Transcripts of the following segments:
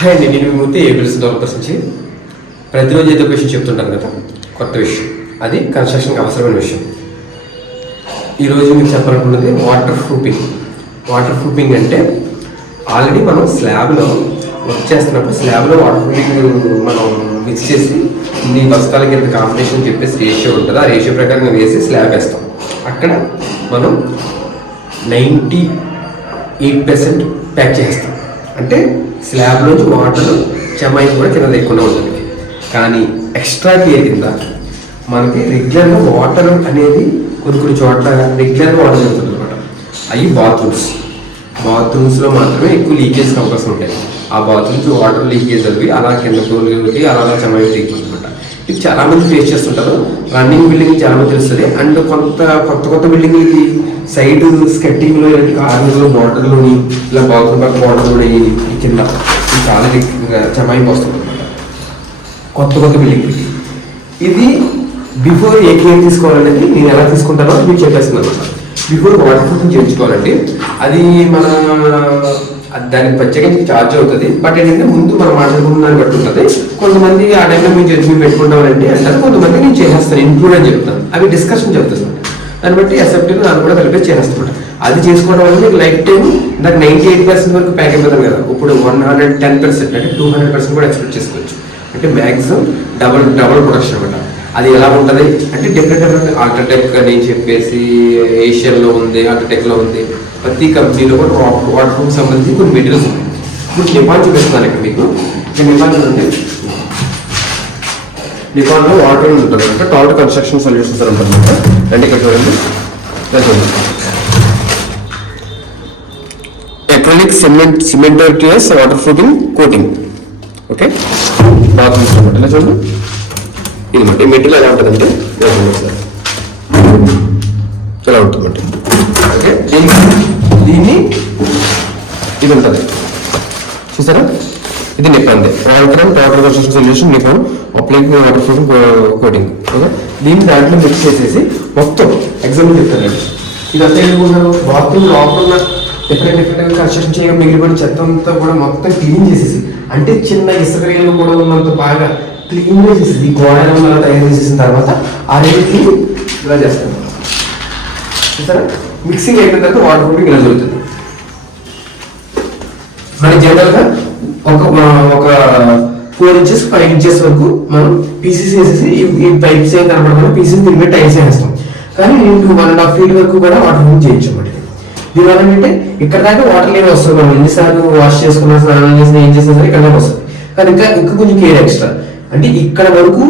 Hi అండి, నేను మీ ముందు ఏబిల్స్ డెవలపర్స్ నుంచి ప్రతిరోజు ఏదో విషయం చెప్తుంటాను కదా, కొత్త విషయం. అది కన్స్ట్రక్షన్కి అవసరమైన విషయం. ఈరోజు మీకు చెప్పాలనుకున్నది వాటర్ ప్రూఫింగ్. వాటర్ ప్రూఫింగ్ అంటే ఆల్రెడీ మనం స్లాబ్లో వర్క్ చేస్తున్నప్పుడు స్లాబ్లో వాటర్ ప్రూఫింగ్ మనం మిక్స్ చేసి ఇన్ని బస్తాలకి ఇంత కాంపిటీషన్ చెప్పేసి రేషియో ఉంటుంది. ఆ రేషియో ప్రకారం వేసి స్లాబ్ వేస్తాం. అక్కడ మనం 98% ప్యాక్ చేస్తాం. అంటే స్లాబ్లోంచి వాటర్ చెమ్మాయి కూడా కింద లేకుండా ఉంటుంది. కానీ ఎక్స్ట్రా కేర్ కింద మనకి రెగ్యులర్గా వాటర్ అనేది కొన్ని చోట్ల రెగ్యులర్గా వాటర్ జరుగుతుంది అనమాట. అవి బాత్రూమ్స్లో మాత్రమే ఎక్కువ లీకేజ్ అవకాశం ఉంటాయి. ఆ బాత్రూమ్స్ వాటర్ లీకేజ్ అవి అలా కింద ఫ్లోర్కి అలా చెమ్మాయి లీక్ అనమాట. ఇది చాలామంది ఫేస్ చేస్తుంటారు. రన్నింగ్ బిల్డింగ్ చాలామంది తెలుస్తుంది. అండ్ కొత్త బిల్డింగ్లకి సైడ్ స్కెట్టింగ్లో ఇలాంటి కార్నర్లో బార్డర్లోని ఇలా బాత్రూమ్ పక్క బార్డర్లోని కింద చాలా చెమ్మాయి వస్తుంది అనమాట. కొత్త బిల్డింగ్లకి ఇది బిఫోర్ ఏ కేర్ తీసుకోవాలనేది నేను ఎలా తీసుకుంటానో మీకు చెప్పేస్తున్నాను అనమాట. బిఫోర్ వాటర్ ప్రూఫింగ్ చేయించుకోవాలండి. అది మన దానికి ప్రత్యేకంగా ఛార్జ్ అవుతుంది. బట్ ఏంటంటే ముందు మనం మాట్లాడుకున్న దాన్ని బట్టి ఉంటుంది. కొంతమంది ఆ టైంలో మేము జడ్జిమెంట్ పెట్టుకుంటామంటే అంటారు, కొంతమంది నేను చేసేస్తాను ఇంక్లూడ్ అని చెప్తాను. అవి డిస్కషన్ చెప్తాను. దాన్ని బట్టి అసెప్టివ్ దాన్ని కూడా కలిపి చేస్తాను. అది చేసుకోవడం వల్ల మీకు లైఫ్ టైం నాకు 98% వరకు ప్యాక్ అయిపోతాను కదా. ఇప్పుడు 110% అంటే 200% కూడా ఎక్స్పెక్ట్ చేసుకోవచ్చు. అంటే మ్యాక్సిమం డబుల్ ప్రొడక్షన్ అనమాట. అది ఎలా ఉంటుంది అంటే డిఫరెంట్ అల్ట్రాటెక్ అని చెప్పేసి ఏషియన్లో ఉంది, అల్ట్రాటెక్లో ఉంది. ప్రతి కంపెనీలో కూడా వాటర్ ప్రూఫ్ సంబంధించి కొన్ని మెటీరియల్స్ ఉన్నాయి. ఇప్పుడు నిపాన్ చూపిస్తున్నాను ఇక్కడ మీకు. నిపాన్ ఉంది, నిపాన్లో వాటర్ ఉంటుంది అంటే టాల్ట్ కన్స్ట్రక్షన్ సొల్యూషన్స్ అని ఉంటుంది అనమాట. అంటే ఇక్కడ చూడండి, acrylic cementitious water proofing coating. Okay, bathrooms అనమాట. ఇలా చూడండి, ఇది మాట ఈ మెటీరియల్ ఎలా ఉంటుందంటే ఇలా ఉంటుందండి. ఓకే, దీన్ని ఇది ఉంటుంది చూసారా, ఇది నిపాన్దే ఆల్ట్రాన్ వాటర్ కన్స్ట్రక్షన్ సొల్యూషన్ నిపాన్ అప్లైక్ వాటర్ ప్రూఫింగ్ కోటింగ్. ఓకే, దీన్ని దాంట్లో మిక్స్ చేసేసి మొత్తం ఎగ్జాంపుల్ చెప్తానండి. ఇదంతా ఎందుకున్నారు, బాత్రూమ్ లోపల డిఫరెంట్ కన్స్ట్రక్షన్ చేయడం మిగిలిపోయిన చెత్త అంతా కూడా మొత్తం క్లీన్ చేసేసి, అంటే చిన్న ఇసుక రేలు కూడా ఉన్నంత బాగా క్లీన్ చేసేసి ఈ గోడలను అలా తయారు చేసేసిన తర్వాత ఆ రేట్ని ఇలా చేస్తాం. చూసారా, మిక్సింగ్ అయిన తర్వాత వాటర్ ప్రూఫింగ్ ఇలా జరుగుతుంది. మన జనరల్గా ఒక 4 inches 5 inches వరకు మనం పీసెస్ వేసేసి ఈ పైప్స్ ఏం కనపడకుండా పీసెస్ దీని మీద టైల్స్ వేస్తాం. కానీ నేను 1.5 feet వరకు కూడా వాటర్ ప్రూఫింగ్ చేయించమండి. దీనివల్ల ఏంటంటే ఇక్కడ దాకా వాటర్ లేని వస్తుంది. మనం ఎన్నిసార్లు వాష్ చేసుకున్నా, స్నానం చేసినా, ఏం చేసినా సరే ఇక్కడ దాకా వస్తుంది. కానీ ఇంకా కొంచెం కేర్ ఎక్స్ట్రా. అంటే ఇక్కడ వరకు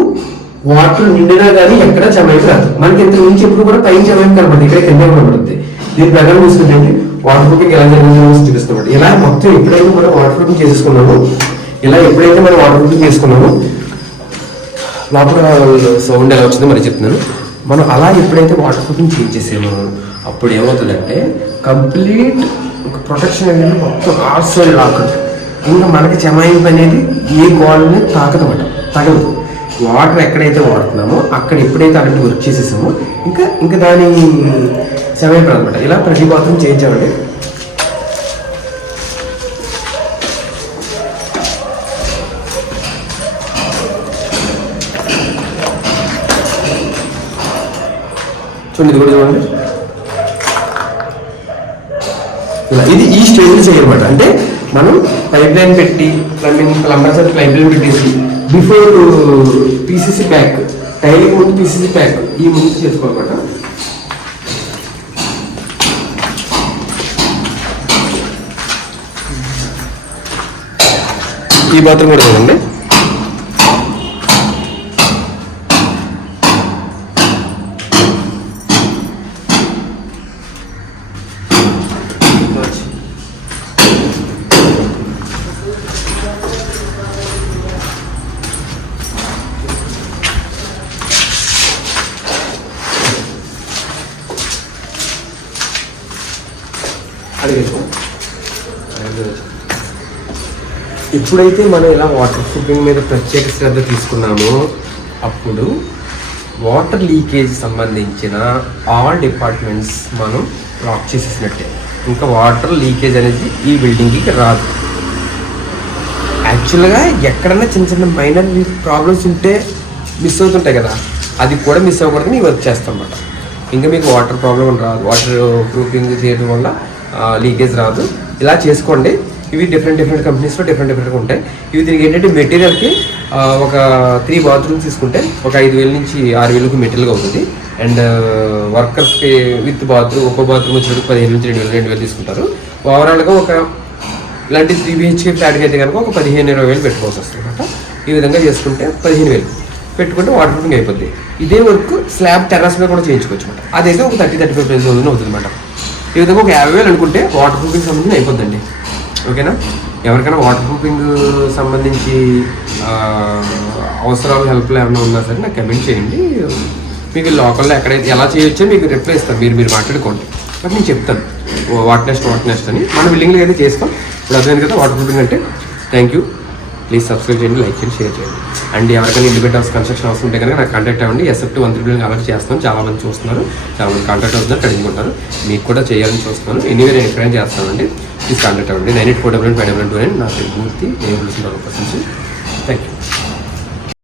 వాటర్ నిండినా కానీ ఎక్కడ చెమ్మాయి రాదు. మనకి ఇంత నుంచి ఎప్పుడు కూడా పైన చెమ్మాయి కనపడుతుంది, ఇక్కడ కింద కనపడుతుంది. దీని ప్రకారం చూసుకుంటే వాటర్ ప్రూఫింగ్ ఎలా జరిగిందో చూపిస్తాం. ఇలా మొత్తం ఎప్పుడైతే మనం వాటర్ ప్రూఫింగ్ చేసుకున్నామో లోపల సౌండ్ ఎలా వచ్చిందో మరి చెప్తున్నాను. మనం అలా ఎప్పుడైతే వాటర్ ప్రూఫింగ్ చేంజ్ చేసామో అప్పుడు ఏమవుతుందంటే కంప్లీట్ ప్రొటెక్షన్ అనేది మొత్తం ఆర్ సైడ్ రాకుండా ఇంకా మనకి చెమాయింపు అనేది ఏ గోడని తగలదు. వాటర్ ఎక్కడైతే వాడుతున్నామో అక్కడ ఎప్పుడైతే అలాంటి వర్క్ చేసేసామో ఇంకా దాని చెమాయింపు అనమాట. ఇలా ప్రతి బాత్రూమ్ చేయించామండి. చూడండి, ఇది కూడా చూడండి. ఇది ఈ స్టేజ్లో చేయనమాట. అంటే మనం పైప్ లైన్ పెట్టి ప్లంబర్ సార్ పైప్ లైన్ పెట్టేసి బిఫోర్ పీసీసీ ప్యాక్, టైలింగ్ ముందు పీసీసీ ప్యాక్ ఈ ముందు చేసుకోవాలన్నమాట. ఈ బాత్రూమ్ కూడా చూడండి. ఎప్పుడైతే మనం ఇలా వాటర్ ప్రూఫింగ్ మీద ప్రత్యేక శ్రద్ధ తీసుకున్నామో అప్పుడు వాటర్ లీకేజ్ సంబంధించిన ఆల్ డిపార్ట్మెంట్స్ మనం లాక్ చేసేసినట్టే. ఇంకా వాటర్ లీకేజ్ అనేది ఈ బిల్డింగ్కి రాదు. యాక్చువల్గా ఎక్కడన్నా చిన్న చిన్న మైనర్ ప్రాబ్లమ్స్ ఉంటే మిస్ అవుతుంటాయి కదా, అది కూడా మిస్ అవ్వకూడదు నేను వర్క్ చేస్తాను అన్నమాట. ఇంకా మీకు వాటర్ ప్రాబ్లం రాదు, వాటర్ ప్రూఫింగ్ చేయడం వల్ల లీకేజ్ రాదు. ఇలా చేసుకోండి. ఇవి డిఫరెంట్ కంపెనీస్లో డిఫరెంట్గా ఉంటాయి. ఇవి దీనికి ఏంటంటే మెటీరియల్కి ఒక 3 బాత్రూమ్స్ తీసుకుంటే ఒక 5,000 నుంచి 6,000 మెటీరియల్గా అవుతుంది. అండ్ వర్కర్స్కి విత్ బాత్రూమ్ ఒక్కో బాత్రూమ్ వచ్చేటప్పుడు 15,000 నుంచి 2,000 తీసుకుంటారు. ఓవరాల్గా ఒక ఇలాంటి 3 BHK ఫ్లాట్కి అయితే కనుక ఒక 15,000-20,000 పెట్టుకోవాల్సి వస్తుంది అనమాట. ఈ విధంగా చేసుకుంటే 15,000 పెట్టుకుంటే వాటర్ ప్రూఫింగ్ అయిపోద్ది. ఇదే వర్క్ స్లాబ్ టెర్రస్ మీద కూడా చేయించుకోవచ్చు అనమాట. అదైతే ఒక 30-35,000 అవుతుంది అనమాట. ఈ విధంగా ఒక 50,000 అనుకుంటే వాటర్ ప్రూఫింగ్ సంబంధించి అయిపోద్దండి. ఓకేనా? ఎవరికైనా వాటర్ ప్రూఫింగ్ సంబంధించి అవసరాలు హెల్ప్లో ఏమైనా ఉన్నా సరే నాకు కమెంట్ చేయండి. మీకు లోకల్లో ఎక్కడైతే ఎలా చేయొచ్చో మీకు రిప్లై ఇస్తాను. మీరు మాట్లాడుకోండి, బట్ నేను చెప్తాను వాట్ నెక్స్ట్ అని. మన బిల్డింగ్లో అయితే చేస్తాం. ఇప్పుడు అర్థమైంది కదా వాటర్ ప్రూఫింగ్ అంటే. Thank you. ప్లీజ్ సబ్స్క్రైబ్ చేయండి, లైక్ చేయండి, షేర్ చేయండి. అండ్ ఎవరికైనా ఇండిపెండెంట్ హౌస్ కన్స్ట్రక్షన్ అవసరం ఉంటే కనుక నాకు కాంటాక్ట్ అవ్వండి. SF 1 బిల్డింగ్ అలాగే చేస్తాను. చాలామంది చూస్తున్నారు, చాలామంది కాంటాక్ట్ అవుతున్నారు, కడుగుకుంటారు. మీకు కూడా చేయాలని చూస్తున్నాను. ఎనీవే నేను ఎక్స్ప్లెయిన్ చేస్తానండి. ప్లీజ్ కాంటాక్ట్ అవ్వండి. 98495229 నా పేరు మూర్తి. నేను పిలుస్తున్న పర్సన్స్. Thank you.